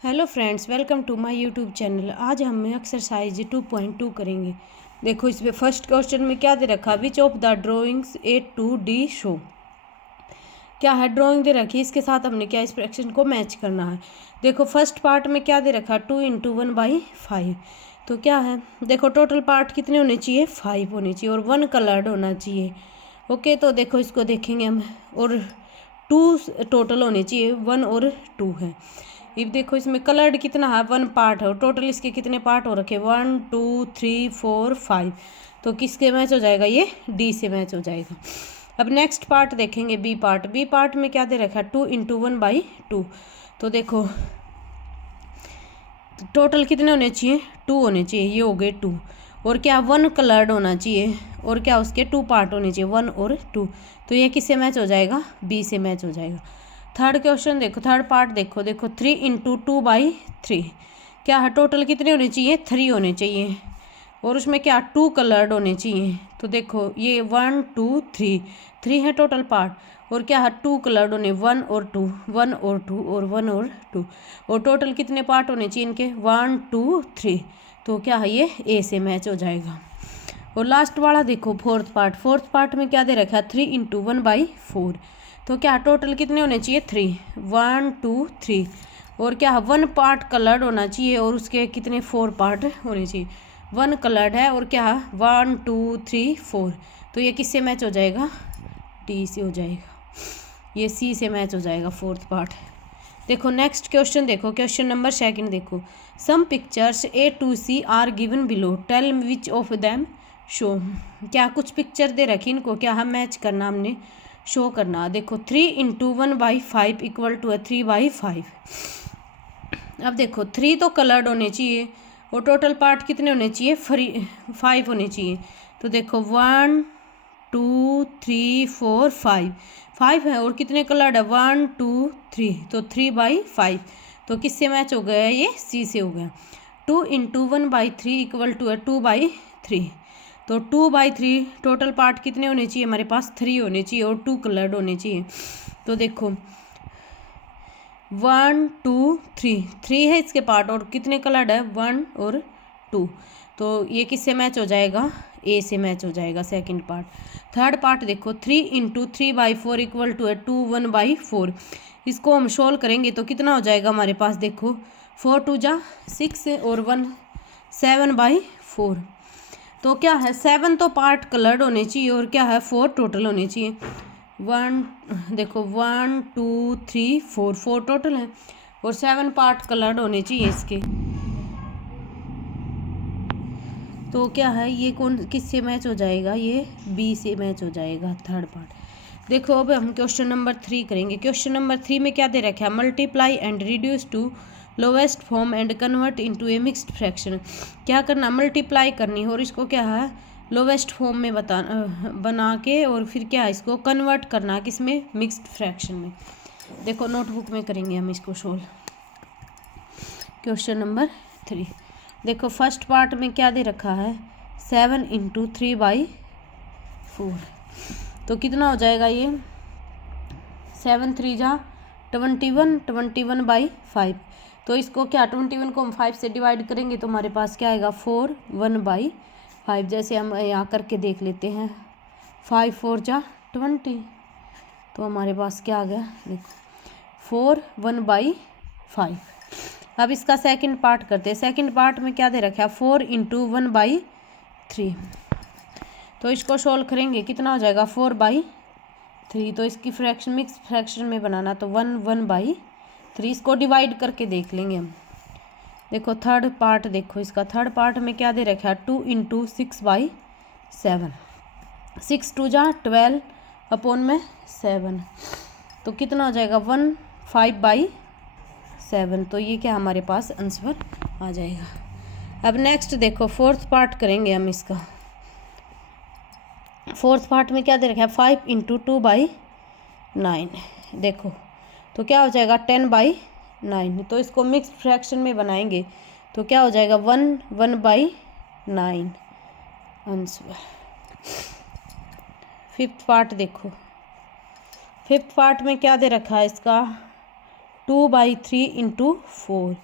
Hello friends, welcome to my YouTube channel. आज हम exercise 2.2 करेंगे। देखो इसमें फर्स्ट क्वेश्चन में क्या दे रखा, which of the drawings A to D show. क्या है, ड्राइंग दे रखी है, इसके साथ हमने क्या इस फ्रैक्शन को मैच करना है। देखो फर्स्ट पार्ट में क्या दे रखा, 2 × 1/5। तो क्या है, देखो टोटल पार्ट कितने होने चाहिए, 5 होने चाहिए और 1 कलर्ड होना चाहिए। ओके, तो देखो इसको देखेंगे हम, और 2 टोटल होने चाहिए, 1 और 2 है। अब देखो इसमें कलर्ड कितना है, 1 पार्ट है और टोटल इसके कितने पार्ट हो रखे, 1 2 3 4 5। तो किसके मैच हो जाएगा, ये डी से मैच हो जाएगा। अब नेक्स्ट पार्ट देखेंगे, बी पार्ट। बी पार्ट में क्या दे रखा है, 2 × 1/2। तो देखो टोटल कितने होने चाहिए, 2 होने चाहिए, ये हो गए 2। और क्या 1 कलर्ड होना चाहिए और क्या उसके 2 पार्ट होने चाहिए, 1 और 2। तो ये किससे मैच हो जाएगा, बी से मैच हो जाएगा। थर्ड क्वेश्चन देखो, थर्ड पार्ट देखो 3 × 2/3। क्या है, टोटल कितने होने चाहिए, 3 होने चाहिए और उसमें क्या 2 कलर्ड होने चाहिए। तो देखो ये 1 2 3 है टोटल पार्ट और क्या है 2 कलर्ड होने, 1 और 2 1 और 2 और 1 और 2। और टोटल कितने पार्ट होने चाहिए इनके, 1 2 3। तो क्या है, ये ए से मैच हो जाएगा। और लास्ट वाला देखो फोर्थ पार्ट। फोर्थ पार्ट में क्या दे रखा है, 3 × 1/4। तो क्या टोटल कितने होने चाहिए, 3 1 2 3। और क्या 1 पार्ट कलर्ड होना चाहिए और उसके कितने 4 पार्ट होने चाहिए, 1 कलर्ड है और क्या 1 2 3 4। तो ये किससे मैच हो जाएगा, डी से हो जाएगा। ये सी से मैच हो जाएगा फोर्थ पार्ट। देखो नेक्स्ट क्वेश्चन देखो, क्वेश्चन नंबर सेकंड देखो, some pictures A to C are given below, tell which of them show. क्या कुछ पिक्चर दे रखी, इनको क्या हम मैच करना, हमने शो करना। देखो 3 × 1/5 = 3/5। अब देखो 3 तो कलर्ड होने चाहिए और टोटल पार्ट कितने होने चाहिए, 5 होने चाहिए। तो देखो 1 2 3 4 5 है और कितने कलर्ड है, 1 2 3। तो 3/5। तो किससे मैच हो गया, ये सी से हो गया। 2 × 1/3 = 2/3। तो 2/3 टोटल पार्ट कितने होने चाहिए हमारे पास, 3 होने चाहिए और 2 कलर्ड होने चाहिए। तो देखो 1 2 3 है इसके पार्ट और कितने कलर्ड है, 1 और 2। तो ये किससे मैच हो जाएगा, ए से मैच हो जाएगा सेकंड पार्ट। थर्ड पार्ट देखो 3 × 3/4 = 2 1/4। इसको हम सोल्व करेंगे तो कितना हो जाएगा हमारे पास, देखो 4 2 जा 6 और 1 7/4। तो क्या है, 7 तो पार्ट कलर्ड होने चाहिए और क्या है 4 टोटल होने चाहिए। 1 देखो 1 2 3 4 टोटल है और 7 पार्ट कलर्ड होने चाहिए इसके। तो क्या है, ये कौन किससे मैच हो जाएगा, ये बी से मैच हो जाएगा थर्ड पार्ट। देखो अब हम क्वेश्चन नंबर 3 करेंगे। क्वेश्चन नंबर 3 में क्या दे रखा है, multiply and reduce to lowest form and convert into a mixed fraction. क्या करना, मल्टीप्लाई करनी और इसको क्या है लोवेस्ट फॉर्म में बना के और फिर क्या इसको कन्वर्ट करना किसमें, मिक्स्ड फ्रैक्शन में। देखो नोटबुक में करेंगे हम इसको सोल्व। क्वेश्चन नंबर 3 देखो फर्स्ट पार्ट में क्या दे रखा है, 7 × 3/4। तो कितना हो जाएगा ये, 7 3 जा 21 21/5। तो इसको क्या 21 को हम 5 से डिवाइड करेंगे तो हमारे पास क्या आएगा, 4 1/5। जैसे हम यहाँ करके देख लेते हैं, 5 4 जा 20। तो हमारे पास क्या आ गया, देखो 4 1/5। अब इसका सेकंड पार्ट करते हैं। सेकंड पार्ट में क्या दे रखा है, 4 × 1/3। तो इसको सोल्व करेंगे कितना हो जाएगा, 4/3। तो इसकी फ्रैक्शन मिक्स फ्रैक्शन में बनाना तो 1 1/3। इसको डिवाइड करके देख लेंगे हम। देखो थर्ड पार्ट देखो, इसका थर्ड पार्ट में क्या दे रखा है, 2 × 6/7। 6 2 जा 12 अपॉन में 7। तो कितना हो जाएगा, 1 5/7। तो ये क्या हमारे पास आंसर आ जाएगा। अब नेक्स्ट देखो फोर्थ पार्ट करेंगे हम इसका। फोर्थ पार्ट में क्या दे रखा है, 5 × 2/9। देखो तो क्या हो जाएगा, 10/9। तो इसको मिक्स फ्रैक्शन में बनाएंगे तो क्या हो जाएगा, 1 1/9 आंसर। फिफ्थ पार्ट देखो, फिफ्थ पार्ट में क्या दे रखा है इसका, 2/3 इंटू 4,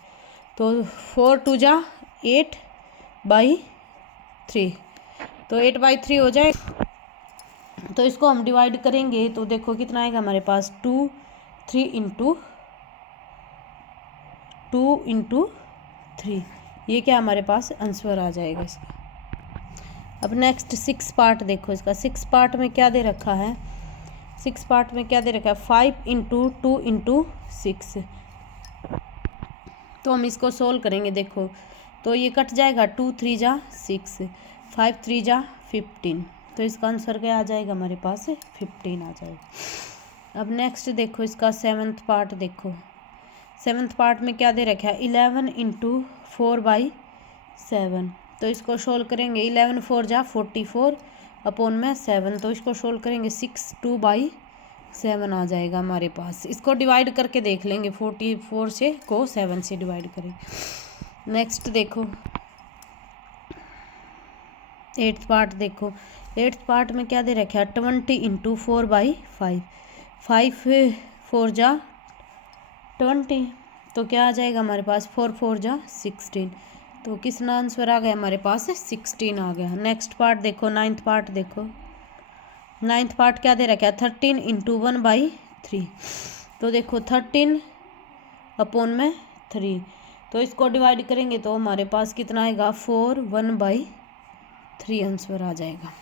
तो 4 2 जा 8/3, तो 8/3 हो जाए। तो इसको हम डिवाइड करेंगे तो देखो कितना आएगा हमारे पास 3 इंटू 3, ये क्या हमारे पास आंसर आ जाएगा इसका। अब नेक्स्ट 6 पार्ट देखो इसका। 6 पार्ट में क्या दे रखा है, 6 पार्ट में क्या दे रखा है 5 इंटू 2 इंटू 6। तो हम इसको सोल्व करेंगे देखो, तो ये कट जाएगा 2 3 जा 6, 5 3 जा 15, तो इसका आंसर क्या आ जाएगा हमारे पास 15 आ जाएगा। अब नेक्स्ट देखो इसका 7th पार्ट देखो। 7th पार्ट में क्या दे रखा है 11 इंटू 4/7, तो इसको सोल्व करेंगे 11 4 जा 44 अपॉन में 7, तो इसको सोल्व करेंगे 6 2/7 आ जाएगा हमारे पास। इसको डिवाइड करके देख लेंगे, 44 से को 7 से डिवाइड करेंगे। नेक्स्ट देखो 8th पार्ट देखो। 8th पार्ट में क्या दे रखा है 20 इंटू 4/5, 5 4 जा 20, तो क्या आ जाएगा हमारे पास 4 4 जा 16, तो कितना आंसर आ गया हमारे पास 16 आ गया। नेक्स्ट पार्ट देखो 9th पार्ट देखो। 9th पार्ट क्या दे रखा है 13 इंटू 1/3, तो देखो 13 अपॉन में 3, तो इसको डिवाइड करेंगे तो हमारे पास कितना आएगा 4 1/3 आंसर आ जाएगा।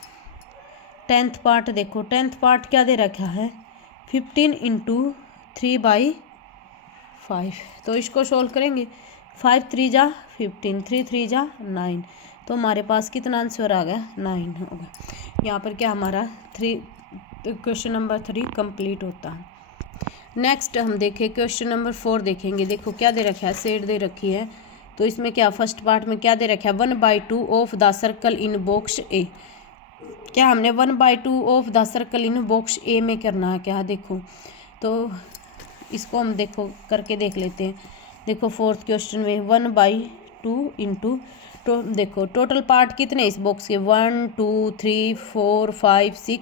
10th पार्ट देखो। 10th पार्ट क्या दे रखा है 15 इंटू 3/5, तो इसको सोल्व करेंगे 5 3 जा 15, 3 3 जा 9, तो हमारे पास कितना आंसर आ गया 9 होगा। यहाँ पर क्या हमारा क्वेश्चन नंबर 3 कंप्लीट होता है। नेक्स्ट हम देखें क्वेश्चन नंबर 4 देखेंगे। देखो क्या दे रखा है सेट दे रखी है, तो इसमें क्या फर्स्ट पार्ट में क्या दे रखा है 1/2 of the circle in box A. क्या हमने 1/2 of the circle in box A में करना है क्या, देखो तो इसको हम देखो करके देख लेते हैं। देखो 4th क्वेश्चन में 1/2 इंटू देखो टोटल पार्ट कितने इस बॉक्स के 1 2 3 4 5 6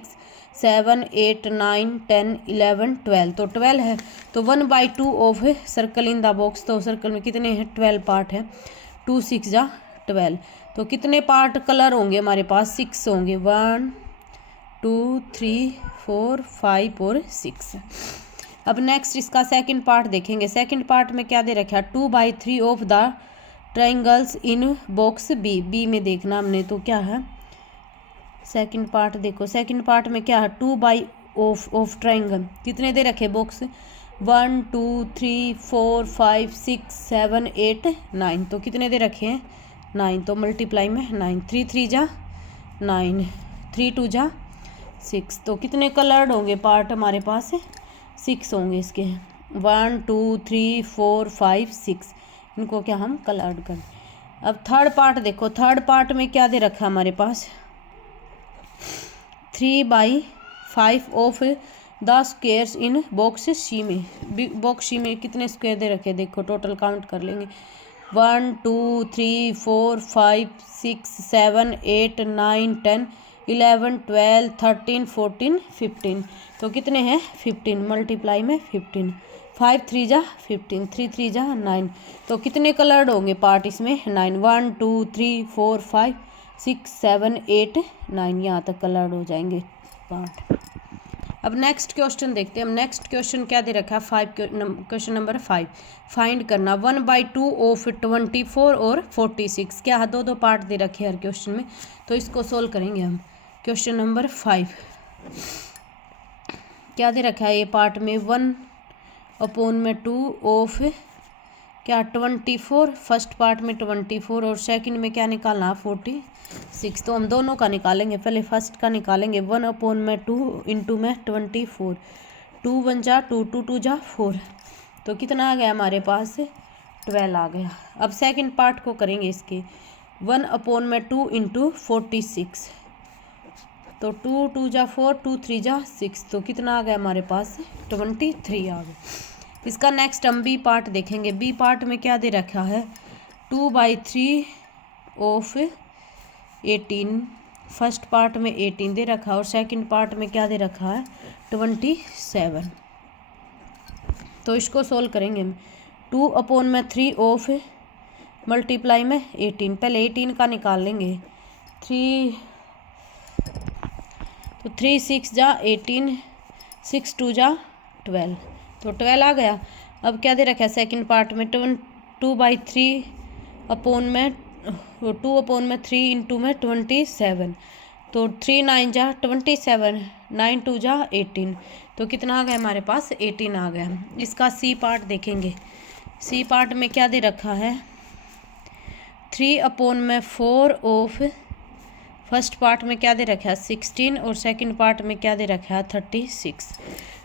7 8 9 10 11 12, तो 12 है। तो 1/2 of circle in the box, तो सर्कल में कितने हैं 12 पार्ट है, 2 6 जा 12, तो कितने पार्ट कलर होंगे हमारे पास 6 होंगे, 1 2 3 4 5 और 6। अब नेक्स्ट इसका सेकंड पार्ट देखेंगे। सेकंड पार्ट में क्या दे रखा है 2/3 of the triangles in box B. B में देखना हमने, तो क्या है सेकंड पार्ट देखो। सेकंड पार्ट में क्या है 2 ऑफ ट्राइंगल कितने दे रखे बॉक्स 1 2 3 4 5 6 7 8 9, तो कितने दे रखे हैं 9, तो मल्टीप्लाई में 9, 3 3 जा 9, 3 2 जा 6, तो कितने कलर्ड होंगे पार्ट हमारे पास 6 होंगे इसके, 1 2 3 4 5 6, इनको क्या हम कलर्ड करें। अब थर्ड पार्ट देखो। थर्ड पार्ट में क्या दे रखा है हमारे पास 3/5 of the squares in box C में। बॉक्स सी में कितने स्क्वायर दे रखे देखो, टोटल काउंट कर लेंगे 1 2 3 4 5 6 7 8 9 10 11 12 13 14 15, तो कितने हैं 15, मल्टीप्लाई में 15, 5 3 जा 15, 3 3 जा 9, तो कितने कलर्ड होंगे पार्ट इसमें 9, 1 2 3 4 5 6 7 8 9, यहाँ तक कलर्ड हो जाएंगे पार्ट। अब नेक्स्ट क्वेश्चन देखते हैं। हम नेक्स्ट क्वेश्चन क्या दे रखा है क्वेश्चन नंबर 5 फाइंड करना 1/2 ऑफ 24 और 46। क्या है दो पार्ट दे रखे हैं हर क्वेश्चन में, तो इसको सोल्व करेंगे हम। क्वेश्चन नंबर 5 क्या दे रखा है ये पार्ट में 1/2 ऑफ क्या 24, फर्स्ट पार्ट में 24 और सेकंड में क्या निकालना 46, तो हम दोनों का निकालेंगे। पहले फर्स्ट का निकालेंगे 1/2 इंटू में 24, 2 1 जा 2 2 2 जा 4, तो कितना आ गया हमारे पास 12 आ गया। अब सेकंड पार्ट को करेंगे इसके 1/2 इंटू 46, तो 2 2 जा 4 2 3 जा 6, तो कितना आ गया हमारे पास 23 आ गया। इसका नेक्स्ट हम बी पार्ट देखेंगे। बी पार्ट में क्या दे रखा है 2/3 ऑफ 18, फर्स्ट पार्ट में 18 दे रखा है और सेकंड पार्ट में क्या दे रखा है 27। तो इसको सोल्व करेंगे हम। 2/3 ऑफ मल्टीप्लाई में 18, पहले 18 का निकाल लेंगे। 3 तो 3 6 जा 18, 6 2 जा 12, तो 12 आ गया। अब क्या दे रखा है सेकंड पार्ट में 2/3 अपॉन में 2/3 इंटू में 27, तो 3 9 जा 27, 9 2 जा 18, तो कितना आ गया हमारे पास 18 आ गया। इसका सी पार्ट देखेंगे। सी पार्ट में क्या दे रखा है 3/4 ऑफ, फर्स्ट पार्ट में क्या दे रखा है 16 और सेकंड पार्ट में क्या दे रखा है 36।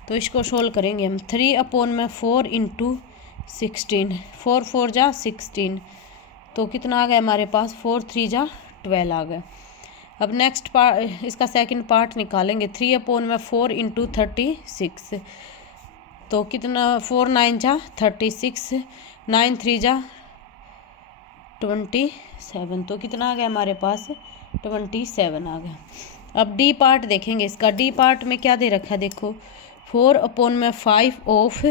तो इसको सोल्व करेंगे हम। 3/4 इंटू 16, 4 4 जा 16, तो कितना आ गया हमारे पास 4 3 जा 12 आ गया। अब नेक्स्ट पार्ट इसका सेकंड पार्ट निकालेंगे। 3/4 इंटू 36, तो कितना 4 9 जा 36, 9 3 जा 27, तो कितना आ गया हमारे पास 27 आ गया। अब डी पार्ट देखेंगे इसका। डी पार्ट में क्या दे रखा है देखो 4/5 ऑफ,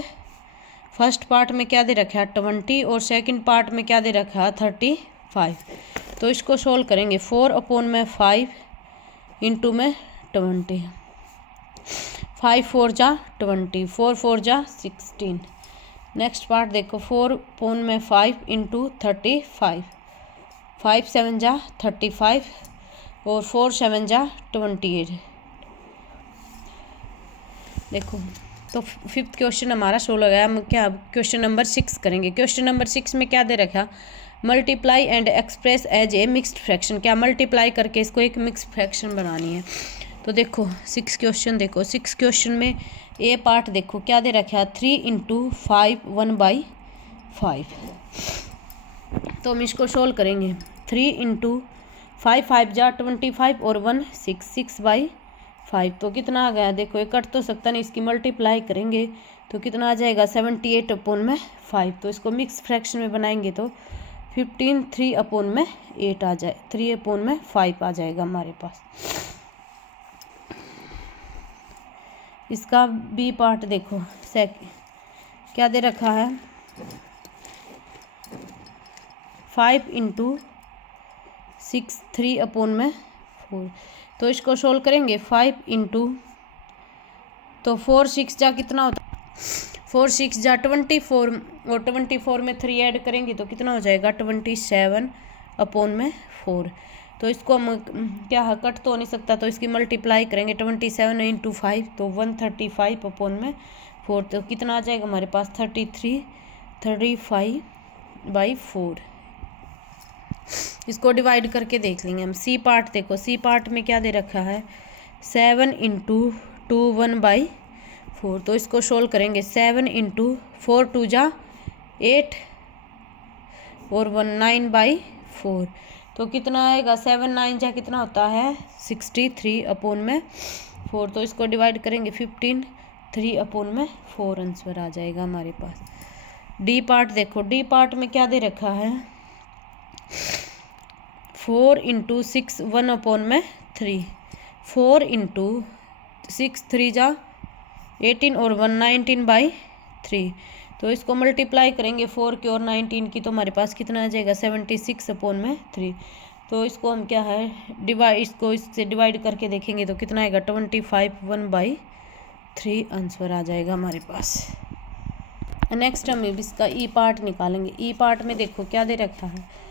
फर्स्ट पार्ट में क्या दे रखा है 20 और सेकंड पार्ट में क्या दे रखा है 35, तो इसको सोल्व करेंगे। 4/5 इंटू में 20, 5 4 जा 20, 4 4 जा 16। नेक्स्ट पार्ट देखो 4/5 इंटू 35, 5 7 जा 35 और 4 7 जा 28। देखो तो फिफ्थ क्वेश्चन हमारा सोल्व हो गया। हम क्या क्वेश्चन नंबर 6 करेंगे। क्वेश्चन नंबर 6 में क्या दे रखा multiply and express as a mixed fraction, क्या मल्टीप्लाई करके इसको एक मिक्स्ड फ्रैक्शन बनानी है। तो देखो 6 क्वेश्चन देखो। 6 क्वेश्चन में ए पार्ट देखो क्या दे रखा है 3 इंटू 5 1/5, तो हम इसको सोल्व करेंगे। 3 इंटू 5 5 जा 25 और 1 6 6/5, तो कितना आ गया देखो ये कट तो सकता नहीं, इसकी मल्टीप्लाई करेंगे तो कितना आ जाएगा 78/5, तो इसको मिक्स फ्रैक्शन में बनाएंगे तो 15 3/8 आ जाए 3/5 आ जाएगा हमारे पास। इसका बी पार्ट देखो क्या दे रखा है 5 इंटू 6 3/4, तो इसको सोल्व करेंगे। 5 इंटू तो 4 6 जा कितना होता 4 6 जा 24 और 24 में 3 ऐड करेंगे तो कितना हो जाएगा 27/4, तो इसको हम क्या कट तो हो नहीं सकता तो इसकी मल्टीप्लाई करेंगे। 27 इंटू 5 तो 135/4, तो कितना आ जाएगा हमारे पास 35/4। इसको डिवाइड करके देख लेंगे हम। सी पार्ट देखो। सी पार्ट में क्या दे रखा है 7 इंटू 2 1/4, तो इसको सोल्व करेंगे। 7 इंटू 4 2 जा 8 और 1 9/4, तो कितना आएगा 7 9 जा कितना होता है 63/4, तो इसको डिवाइड करेंगे 15 3/4 आंसर आ जाएगा हमारे पास। डी पार्ट देखो। डी पार्ट में क्या दे रखा है 4 इंटू 6 1/3, 4 इंटू 6 3 जा 18 और 1 19/3, तो इसको मल्टीप्लाई करेंगे 4 की और 19 की, तो हमारे पास कितना आ जाएगा 76/3, तो इसको हम क्या है इसको इससे डिवाइड करके देखेंगे तो कितना आएगा 25 1/3 आंसर आ जाएगा हमारे पास। नेक्स्ट हम इसका ई पार्ट निकालेंगे। ई पार्ट में देखो क्या दे रखा है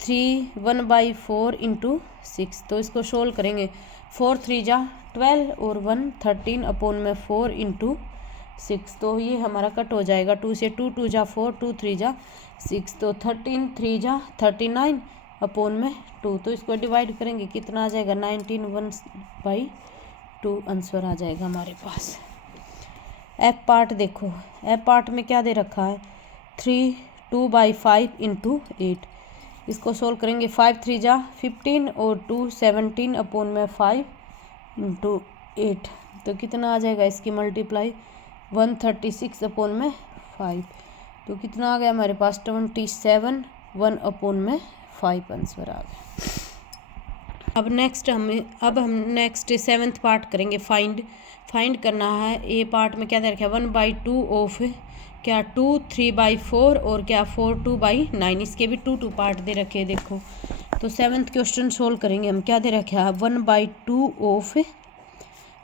3 1/4 इंटू 6, तो इसको सोल्व करेंगे। 4 3 जा 12 और 1 13/4 इंटू 6, तो ये हमारा कट हो जाएगा 2 से 2 2 जा 4 2 3 जा 6, तो 13 3 जा 39/2, तो इसको डिवाइड करेंगे कितना आ जाएगा 19 1/2 आंसर आ जाएगा हमारे पास। एफ पार्ट देखो। एफ पार्ट में क्या दे रखा है 3 2/5 इंटू 8, इसको सोल्व करेंगे। 5 3 जा 15 और 2 17/5 इंटू 8, तो कितना आ जाएगा इसकी मल्टीप्लाई 136/5, तो कितना आ गया हमारे पास 27 1/5 आंसर आ गया। अब हम नेक्स्ट 7th पार्ट करेंगे। फाइंड करना है। ए पार्ट में क्या दे रखा है 1/2 ऑफ क्या 2 3/4 और क्या 4 2/9। इसके भी 2 पार्ट दे रखे हैं देखो। तो 7th क्वेश्चन सोल्व करेंगे हम। क्या दे रखे है 1/2 ऑफ,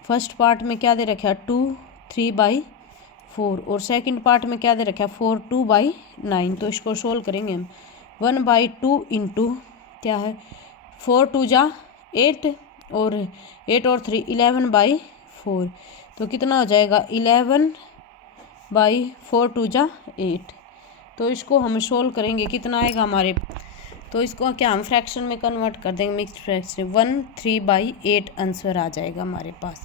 फर्स्ट पार्ट में क्या दे रखा है 2 3/4 और सेकंड पार्ट में क्या दे रखा है 4 2/9। तो इसको सोल्व करेंगे हम। 1/2 इंटू क्या है 4 2 जा 8 और 8 और 3 11/4। तो कितना हो जाएगा 11/4 2 जा 8। तो इसको हम सोल्व करेंगे कितना आएगा हमारे। तो इसको क्या हम फ्रैक्शन में कन्वर्ट कर देंगे, मिक्स्ड फ्रैक्शन 1/3/8 आंसर आ जाएगा हमारे पास।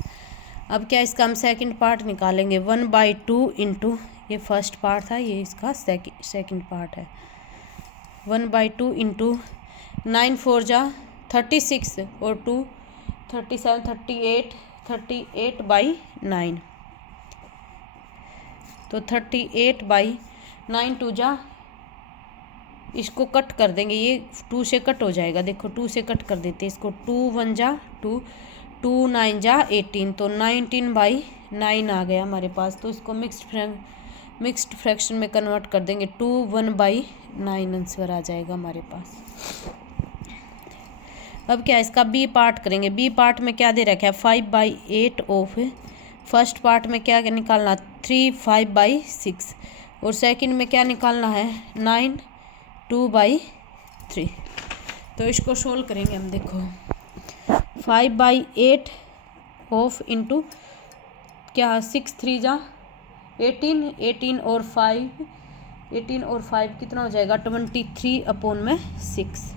अब क्या इसका हम सेकंड पार्ट निकालेंगे 1/2 इंटू ये फर्स्ट पार्ट था, ये इसका सेकंड पार्ट है 1/2 इंटू 9 4 जा 36 और 2 37 38/9। तो 38/9 2 जा, इसको कट कर देंगे, ये 2 से कट हो जाएगा देखो, 2 से कट कर देते हैं इसको। 2 1 जा 2 2 9 जा 18। तो 19/9 आ गया हमारे पास। तो इसको मिक्स्ड फ्रैक्शन में कन्वर्ट कर देंगे 2 1/9 आंसर आ जाएगा हमारे पास। अब क्या इसका बी पार्ट करेंगे। बी पार्ट में क्या दे रखा है 5/8 ऑफ, फर्स्ट पार्ट में क्या निकालना 3 5/6 और सेकंड में क्या निकालना है 9 2/3। तो इसको सोल्व करेंगे हम देखो। 5/8 ऑफ इंटू क्या 6 3 जा 18 18 और 5 कितना हो जाएगा 23/6।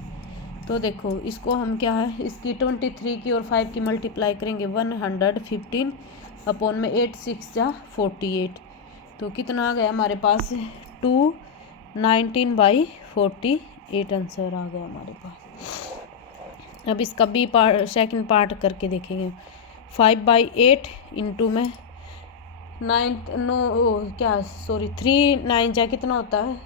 तो देखो इसको हम क्या है इसकी 23 की और 5 की मल्टीप्लाई करेंगे 115/8 6 जा 48। तो कितना आ गया हमारे पास 219/48 आंसर आ गया हमारे पास। अब इसका बी पार्ट सेकंड पार्ट करके देखेंगे। 5/8 इंटू में 3 9 जा कितना होता है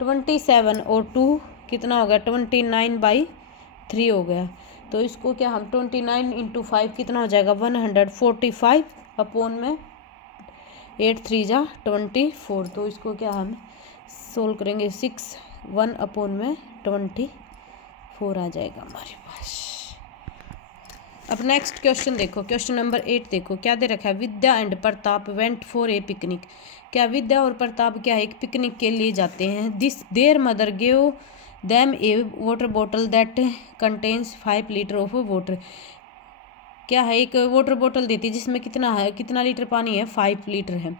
27 और 2 कितना हो गया 29/3 हो गया। तो इसको क्या हम 29 इंटू 5 कितना हो जाएगा 145/8 3 जा 24। तो इसको क्या हम सोल्व करेंगे 6 1/24 आ जाएगा हमारे पास। अब नेक्स्ट क्वेश्चन देखो, क्वेश्चन नंबर 8 देखो। क्या दे रखा है Vidya and Pratap went for a picnic. क्या विद्या और प्रताप क्या एक पिकनिक के लिए जाते हैं। There mother give them A water bottle that contains 5 litre of water. क्या है एक वाटर बॉटल देती है जिसमें कितना लीटर पानी है 5 लीटर है।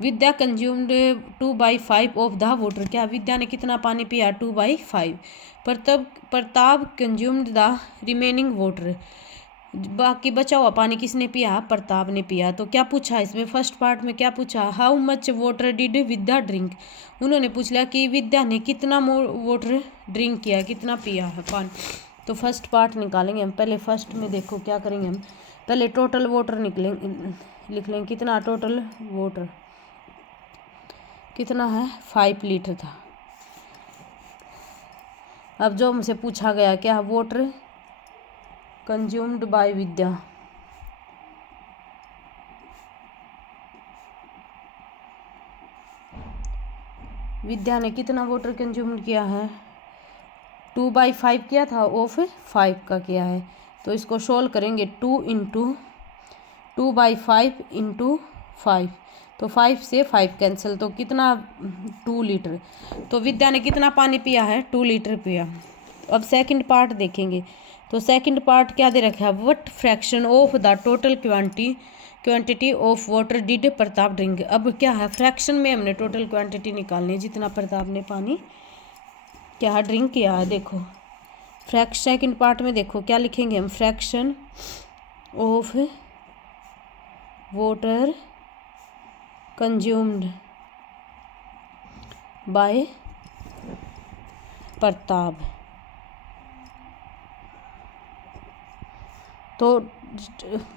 विद्या कंज्यूम्ड 2/5 ऑफ द वाटर। क्या विद्या ने कितना पानी पिया 2/5। Pratap consumed the remaining water. बाकी बचा हुआ पानी किसने पिया प्रताप ने पिया। तो क्या पूछा इसमें फर्स्ट पार्ट में क्या पूछा how much water did Vidya drink. उन्होंने पूछ लिया कि विद्या ने कितना वाटर ड्रिंक किया कितना पिया है पानी। तो फर्स्ट पार्ट निकालेंगे हम। पहले फर्स्ट में देखो क्या करेंगे हम, पहले टोटल वाटर लिख लेंगे कितना टोटल वाटर कितना है 5 लीटर था। अब जो हमसे पूछा गया क्या वाटर कंज्यूम्ड बाय विद्या। विद्या ने कितना वाटर कंज्यूम किया है 2/5 किया था ऑफ 5 का किया है। तो इसको सोल्व करेंगे 2 इंटू 2/5 इंटू 5। तो 5 से 5 कैंसिल तो कितना 2 लीटर। तो विद्या ने कितना पानी पिया है 2 लीटर पिया। अब सेकंड पार्ट देखेंगे। तो सेकंड पार्ट क्या दे रखा है what fraction of the total quantity of water did Pratap drink. अब क्या है फ्रैक्शन में हमने टोटल क्वांटिटी निकालनी है जितना प्रताप ने पानी क्या ड्रिंक किया है। देखो सेकंड पार्ट में देखो क्या लिखेंगे हम fraction of water consumed by Pratap. तो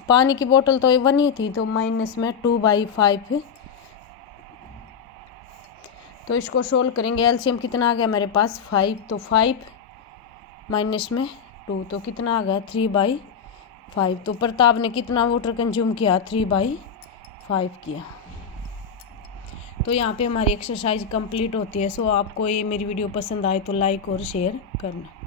पानी की बोतल तो 1 ही थी तो माइनस में 2/5। तो इसको सोल्व करेंगे एलसीएम कितना आ गया मेरे पास 5। तो 5 माइनस में 2 तो कितना आ गया 3/5। तो प्रताप ने कितना वाटर कंज्यूम किया 3/5 किया। तो यहाँ पे हमारी एक्सरसाइज कंप्लीट होती है। सो आपको ये मेरी वीडियो पसंद आए तो लाइक और शेयर करना।